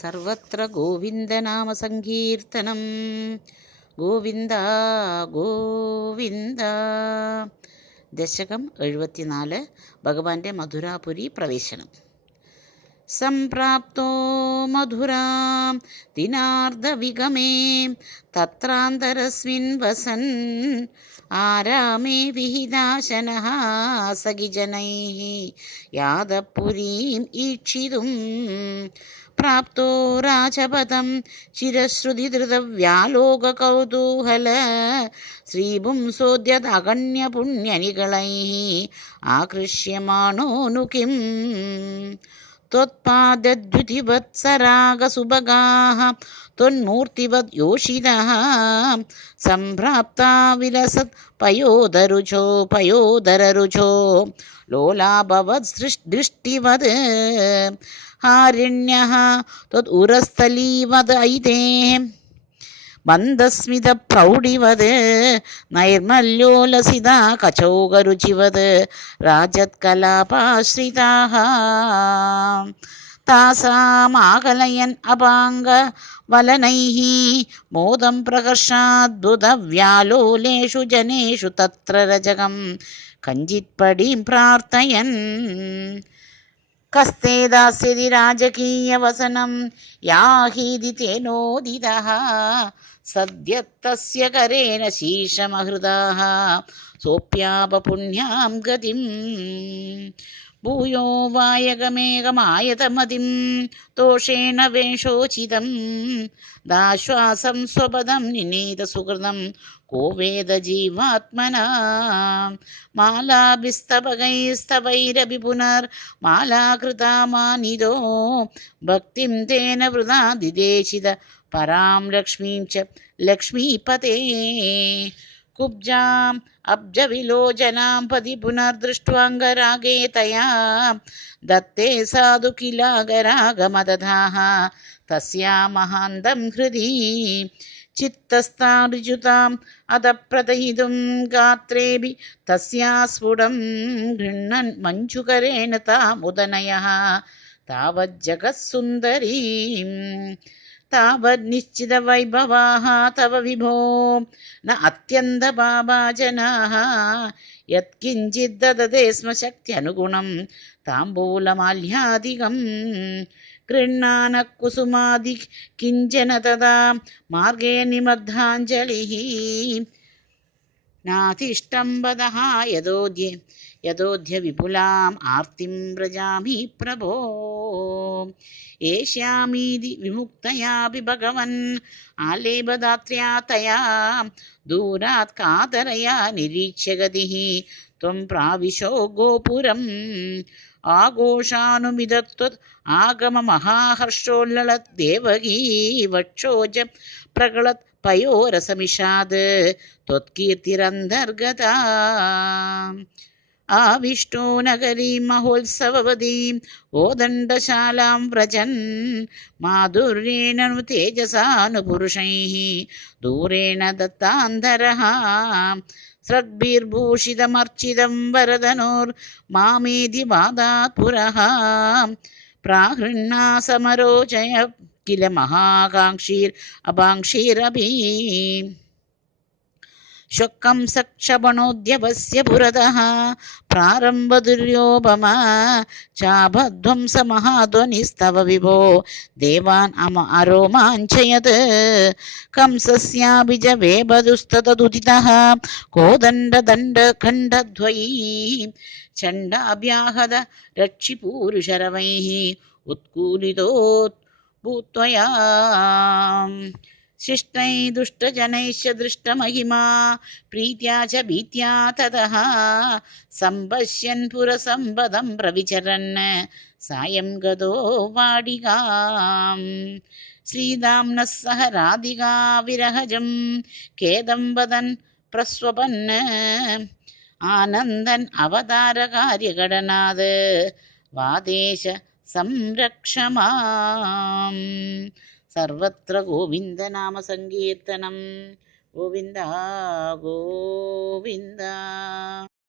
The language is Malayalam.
സർവത്ര ഗോവിന്ദനാമസങ്കീർത്തനം. ഗോവിന്ദ ഗോവിന്ദ. ദശകം 74. ഭഗവാന്റെ മധുരാപുരി പ്രവേശനം. സംപ്രാപ്തോ മധുരാം ദിനാർദ്ധവിഗമേ തത്രാന്തരസ്മിൻ വസൻ ആരാമേ വിഹിതാശനഃ സഖിജനൈഃ യാദപുരീം ഈക്ഷിതും പ്രാപ്തോ രാജപദം ചിരശ്രുതിധൃതവ്യാലോകകൗതൂഹല ശ്രീപുംസോദ്യതഗണ്യപുണ്യനികളൈഃ ആകൃഷ്യമാണോनु കിം ത്വത്പാദദ്യുതിവത്സരാഗസുഭഗാഃ ത്വന്മൂർത്തിവദ് യോഷിതഃ സംഭ്രാപ്താ വിലസത് പയോദരരുചോ ലോലാഭവത് ദൃഷ്ടിവത് ഹാരിണ്യഃ ത്വദ് ഉരസ്ഥലീവത് ഐതേ മന്ദസ്മിത പ്രൗഢിവത് നൈർമല്യോലസിത കചൗകരുചിവത് രാജത്കലാപാശ്രിതാഃ താസാമാകലയൻ അപാംഗ വലനൈഃ മോദം പ്രകർഷാദ്ഭുതവ്യാലോലേഷു ജനേഷു തത്ര രജകം കഞ്ചിത്പടീം പ്രാർത്ഥയൻ കസ്തേ ദാസ്യതി രാജകീയവസനം യാഹീതി തേനോദിതഃ സദ്യത്തസ്യ കരേണ ശീർഷമഹൃതാഃ സോപ്യാപപുണ്യാം ഗതിം ഭൂയോ വായകമേകമായതമതിം ദോഷേണ വേഷോചിതം ദാശ്വാസം സ്വപദം നിനീത സുഹൃതം കോ വേദ ജീവാത്മനാ മാലാഭിസ്തവകൈസ്തവൈരപി പുനർമാലാകൃതാ മാനിതോ ഭക്തിം തേന വൃഥാ ദിദേശിത പരാം ലക്ഷ്മീം ച ലക്ഷ്മീപതേ കുബ്ജാം അബ്ജവിലോചനാം പതി പുനർദൃഷ്ട്വാംഗരാഗേ തയാ ദത്തേ സാധു കിലാഗരാഗമദധാഃ തസ്യാ മഹാന്തം ഹൃദി ചിത്തസ്ഥാരുചുതാം അദപ്രദയിതും ഗാത്രേഭി തസ്യാ സ്ഫുടം ഗൃഹ്ണൻ മഞ്ജുകരേണ താമുദനയഃ താവജ്ജഗത്സുന്ദരീം താവന്നിശ്ചിത വൈഭവാഃ തവ വിഭോ ന അത്യന്ത പാപാജനാഃ യത്കിഞ്ചിത് ദദതേ സ്മ ശക്ത്യനുഗുണം താംബൂലമാല്യാദികം ഗൃഹ്ണാന കുസുമാദി കിഞ്ചന തദാ മാർഗേ നിമഗ്ധാഞ്ജലിഃ നാധിഷ്ടം വദഃ യദോദ്യ വിപുലാം ആർത്തിം വ്രജാമി പ്രഭോ ഏഷ്യാമീതി വിമുക്തയാപി ഭഗവൻ ആലേപദാത്ര്യാ തയാ ദൂരാത് കാതരയാ നിരീക്ഷ്യ ഗതിഃ ത്വം പ്രാവിശോ ഗോപുരം ആഘോഷാനുമിതത്വത് ആഗമമഹാഹർഷോല്ലളത് ദേവകീ വക്ഷോജ പ്രകളത് പയോരസമിഷാദ് ത്വത്കീർത്തിരന്തർഗതാ ആവിഷ്ടോ നഗരീം മഹോത്സവവതീം ഓദണ്ഡശാലാം വ്രജൻ മാധുര്യേണ തേജസാനുപുരുഷൈഃ ദൂരേണ ദത്താന്തരഃ സ്രഗ്ഭിർഭൂഷിതമർച്ചിതം വരദനോർ മാമേതി വാദാത് പുരഃ പ്രാഹൃണ്ണാ സമരോചയ കില മഹാകാംക്ഷീർ അപാംക്ഷീരപി ശൊക്കം സക്ഷപണോദ്യവസ്യ പുരതഃ പ്രാരംഭദുര്യോപമ ചാഭധ്വംസമഹാധ്വനിസ്തവ വിഭോ ദേവാൻ അരോമാഞ്ചയത് കംസസ്യാഭിജവേപദുസ്തതദുദിതഃ കോദണ്ഡദണ്ഡഖണ്ഡധ്വയീ ചണ്ഡാഭ്യാഹത രക്ഷിപൂരുഷരവൈഃ ഉത്കൂലിതോത്ഭൂത്വയാ ശിഷ്ടൈ ദുഷ്ടജനൈശ്ച ദൃഷ്ടമഹിമാ പ്രീത്യാ ച ഭീത്യാ തതഃ സംപശ്യൻ പുരസമ്പദം പ്രവിചരൻ സായം ഗതോ വാടികാം ശ്രീദാംനഃ സഹ രാധികാ വിരഹജം ഖേദം വദൻ പ്രസ്വപൻ ആനന്ദൻ അവതാരകാര്യഘടനാത് വാദേശ സംരക്ഷമാം. സർവത്ര ഗോവിന്ദനാമസങ്കീർത്തനം. ഗോവിന്ദ ഗോവിന്ദ.